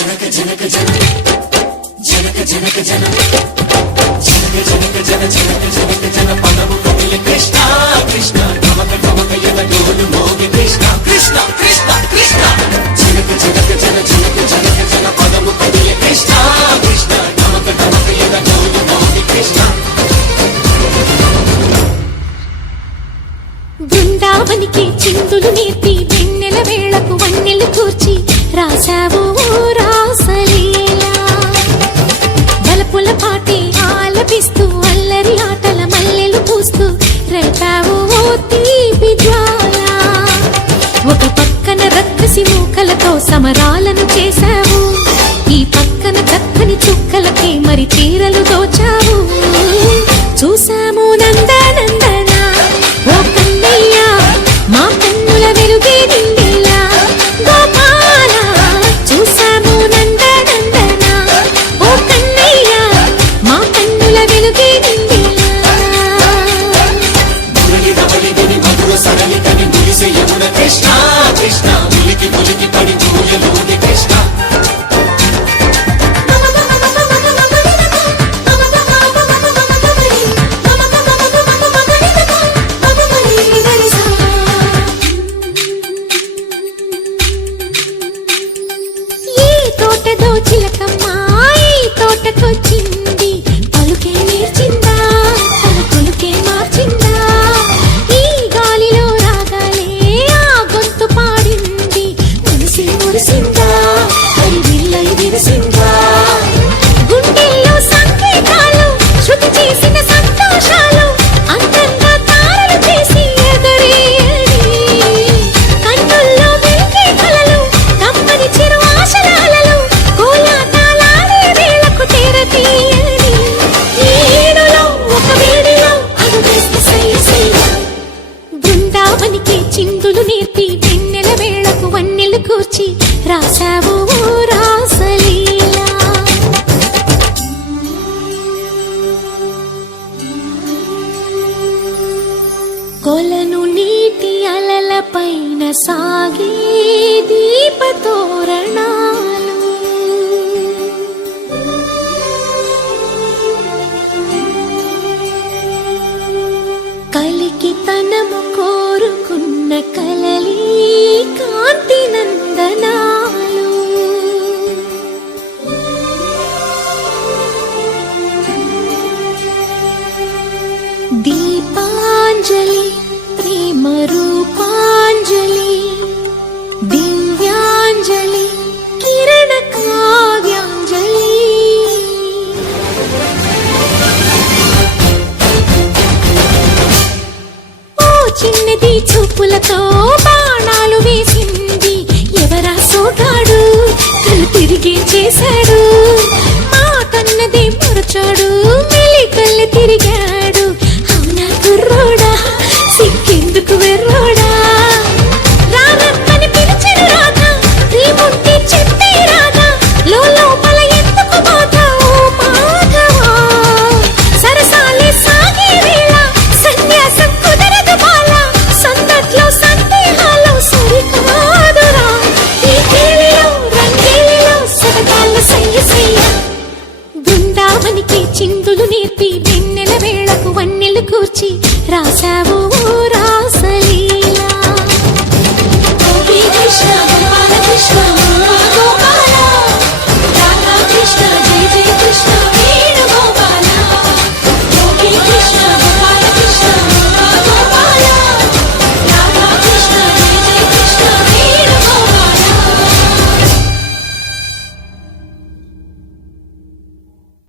జనక జనక జన జనక జనక జన జనక జనక జన జనక జనక జన పదము కవియ కృష్ణ కృష్ణ గమక గమక యద డోలు మోగి కృష్ణ కృష్ణ కృష్ణ కృష్ణ జనక జనక జన జనక జనక జన పదము కవియ కృష్ణ కృష్ణ గమక గమక యద డోలు మోగి కృష్ణ. బృందావనికి చిందులు నేర్పి వెన్నెల వేళకు వన్నెలు కూర్చి రాశావు రాసలీలా. బలపుల పాటి ఆలపిస్తూ అల్లరి ఆటల మల్లెలు పూస్తూ రేపావు తీపి జ్వాల. ఒక పక్కన రక్కసి మూకలతో సమరాలను చేశావు, ఈ పక్కన చక్కని చుక్కలకి మరి చీరలు దోచావు. చూసాము నందనందన ఓ కన్నయ్య, మా కన్నుల వెలుగే నిండిలా గోపాల. చూసాము నందనందన ఓ కన్నయ్య, మా కన్నుల వెలుగే నిండిలా. మురళి రవళి విని మధుర సరళి కని మురిసే యమున కృష్ణ కృష్ణ ములికి ములికి పడి మూయలోని కృష్ణ. చిలకమ్మ ఈ తోటకొచ్చింది, పలుకే నేర్చిందా పలుకులుకే మార్చిందా. ఈ గాలిలో రాగాలే ఆ గొంతు పాడింది, మనసి మురిసిందా హరి విల్లై విరిసిందా. గుండెల్లో సంకేతాలు శృతి చేసిన సంతోషాలు అందంగా తారలు చేసి ఎదురేయని. కన్నుల్లో వెలిగే కలలు కమ్మని చిరు ఆశలాలలు కోలాటాలాడే వేళకు తెరతీయని. ఈ ఏడులో ఒక వేడిలో అడుగేస్తే సయ్య సయ్య. బృందావనికి చిందులు నేర్పి వెన్నెల వేళకు వన్నెలు కూర్చి రాశావు రాసలీలా. కొలను నీటి అలల పైన సాగే దీపతోరణాలు, కలికి తనము కోరుకున్న కలలి కాంతి నందనాలు. దీపాంజలి ప్రేమ రూపాంజలి దివ్యాంజలి కిరణ కావ్యాంజలి. ఓ చిన్నది చూపులతో బాణాలు వేసింది, ఎవరా సోగాడు కలు తిరిగి చేశాడు. మాటన్నదే మరచాడు మెలికల్లి తిరిగాడు. అవునా కుర్రోడా సిక్కెందుకు వెర్రోడా. రారమ్మని పిలిచెడు రాధా, రీముంటి చెప్పే రాధా, లోపల ఎందుకు బాధ ఓ మాధవా. సరసాలే సాగే వేళ సన్యాసం కుదరదు బాల, సందట్లో సందేహాలు సరికాదురా. ఈ కేళిలో రంగేలిలో సరదాల సయ్య సయ్య. బృందావనికి చిందులు నేర్పి వెన్నెల వేళకు వన్నెలు కూర్చి రాశావు